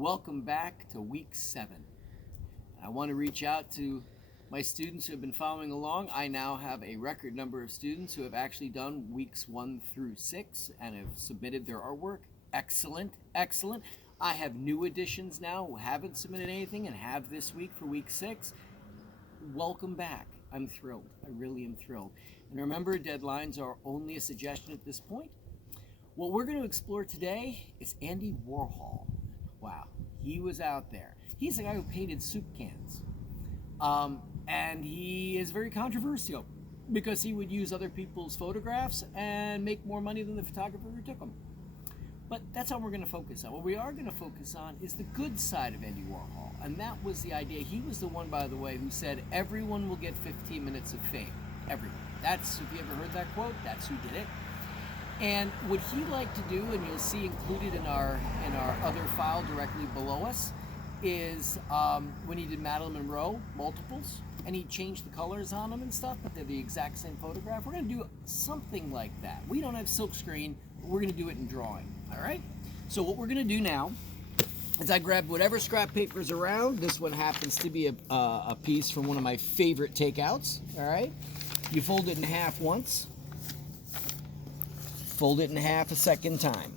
Welcome back to week 7. I want to reach out to my students who have been following along. I now have a record number of students who have actually done weeks 1 through 6 and have submitted their artwork. Excellent, excellent. I have new additions now who haven't submitted anything and have this week for week 6. Welcome back. I'm thrilled. I really am thrilled. And remember, deadlines are only a suggestion at this point. What we're going to explore today is Andy Warhol. Wow, he was out there. He's the guy who painted soup cans. And he is very controversial because he would use other people's photographs and make more money than the photographer who took them. But that's not what we're going to focus on. What we are going to focus on is the good side of Andy Warhol. And that was the idea. He was the one, by the way, who said everyone will get 15 minutes of fame. Everyone. That's, if you ever heard that quote, that's who did it. And what he liked to do, and you'll see included in our other file directly below us, is when he did Marilyn Monroe, multiples, and he changed the colors on them and stuff, but they're the exact same photograph. We're going to do something like that. We don't have silkscreen, but we're going to do it in drawing, all right? So what we're going to do now is I grabbed whatever scrap paper's around. This one happens to be a piece from one of my favorite takeouts, all right? You fold it in half once. Fold it in half a second time.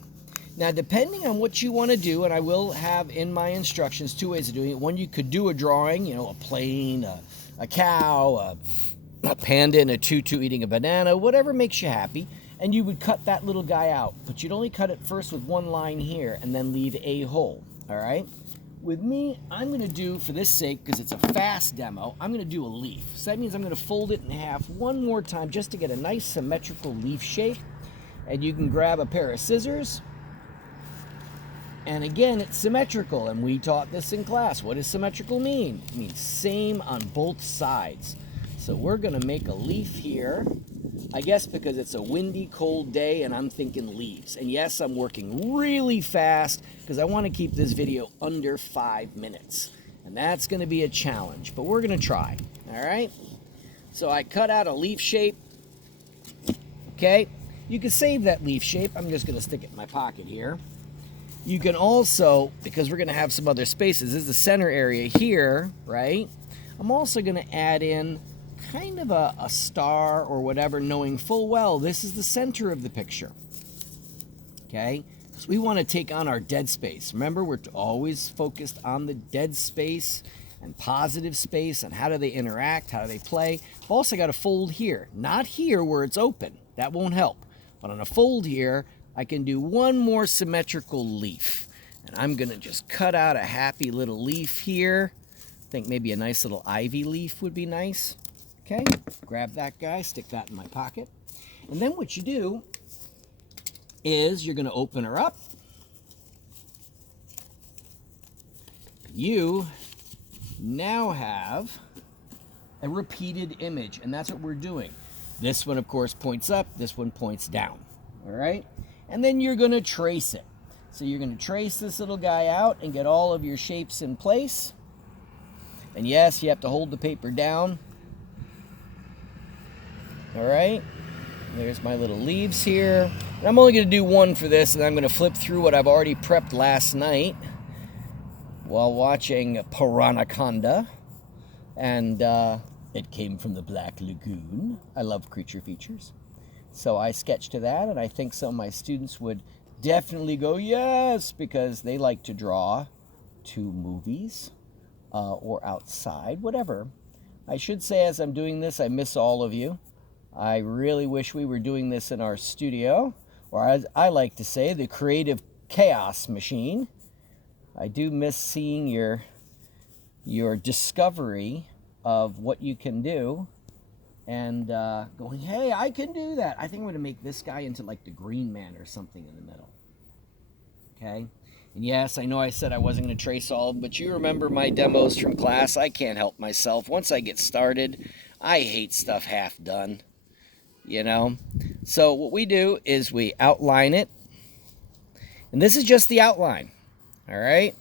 Now, depending on what you want to do, and I will have in my instructions 2 ways of doing it. One, you could do a drawing, you know, a plane, a cow, a panda in a tutu eating a banana, whatever makes you happy, and you would cut that little guy out. But you'd only cut it first with one line here and then leave a hole, all right? With me, I'm going to do, for this sake, because it's a fast demo, I'm going to do a leaf. So that means I'm going to fold it in half one more time just to get a nice symmetrical leaf shape. And you can grab a pair of scissors. And again, it's symmetrical, and we taught this in class. What does symmetrical mean? It means same on both sides. So we're going to make a leaf here, I guess because it's a windy, cold day, and I'm thinking leaves. And yes, I'm working really fast because I want to keep this video under 5 minutes. And that's going to be a challenge, but we're going to try, all right? So I cut out a leaf shape, okay? You can save that leaf shape. I'm just going to stick it in my pocket here. You can also, because we're going to have some other spaces, this is the center area here, right? I'm also going to add in kind of a star or whatever, knowing full well this is the center of the picture, okay? So we want to take on our dead space. Remember, we're always focused on the dead space and positive space and how do they interact, how do they play. I've also got a fold here, not here where it's open. That won't help. But on a fold here, I can do one more symmetrical leaf. And I'm going to just cut out a happy little leaf here. I think maybe a nice little ivy leaf would be nice. Okay, grab that guy, stick that in my pocket. And then what you do is you're going to open her up. You now have a repeated image, and that's what we're doing. This one, of course, points up. This one points down. All right? And then you're going to trace it. So you're going to trace this little guy out and get all of your shapes in place. And yes, you have to hold the paper down. All right? There's my little leaves here. And I'm only going to do one for this, and I'm going to flip through what I've already prepped last night while watching Piranaconda. And it came from the Black Lagoon. I love creature features. So I sketched to that, and I think some of my students would definitely go, yes, because they like to draw to movies or outside, whatever. I should say as I'm doing this, I miss all of you. I really wish we were doing this in our studio, or as I like to say, the creative chaos machine. I do miss seeing your discovery of what you can do and going, hey, I can do that. I think I'm going to make this guy into like the Green Man or something in the middle. Okay? And yes, I know I said I wasn't going to trace all, but you remember my demos from class. I can't help myself. Once I get started, I hate stuff half done, you know? So what we do is we outline it. And this is just the outline, all right?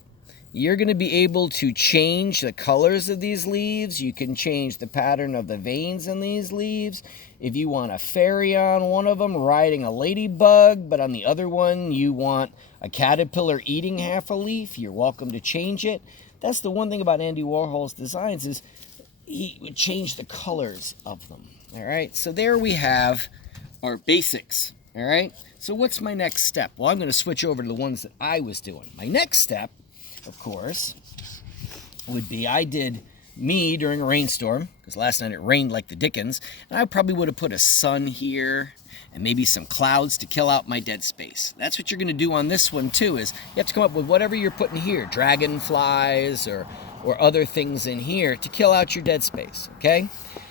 you're going to be able to change the colors of these leaves. You can change the pattern of the veins in these leaves. If you want a fairy on one of them riding a ladybug, but on the other one you want a caterpillar eating half a leaf, you're welcome to change it. That's the one thing about Andy Warhol's designs, is he would change the colors of them. All right, so there we have our basics. All right, so what's my next step? Well, I'm going to switch over to the ones that I was doing. My next step, of course, would be I did me during a rainstorm, because last night it rained like the dickens, and I probably would have put a sun here and maybe some clouds to kill out my dead space. That's what you're going to do on this one too, is you have to come up with whatever you're putting here, dragonflies or other things in here to kill out your dead space, okay?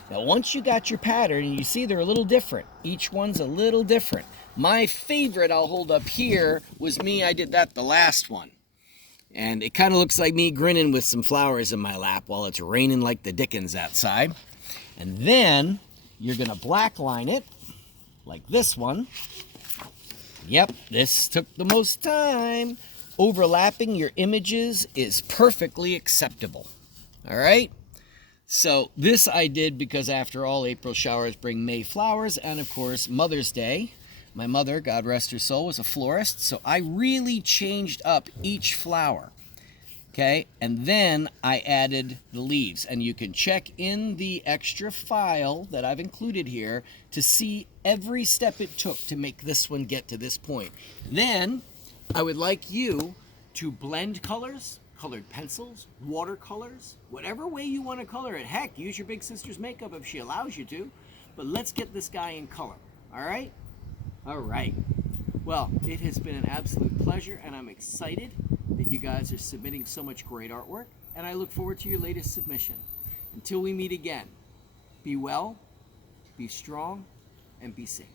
Now, once you got your pattern, and you see they're a little different. Each one's a little different. My favorite I'll hold up here was me. I did that the last one. And it kind of looks like me grinning with some flowers in my lap while it's raining like the dickens outside. And then you're going to black line it like this one. Yep, this took the most time. Overlapping your images is perfectly acceptable. All right? So this I did because, after all, April showers bring May flowers, and of course Mother's Day. My mother, God rest her soul, was a florist, so I really changed up each flower. Okay, and then I added the leaves, and you can check in the extra file that I've included here to see every step it took to make this one get to this point. Then I would like you to blend colors, colored pencils, watercolors, whatever way you want to color it. Heck, use your big sister's makeup if she allows you to. But let's get this guy in color, all right? All right. Well, it has been an absolute pleasure, and I'm excited that you guys are submitting so much great artwork, and I look forward to your latest submission. Until we meet again, be well, be strong, and be safe.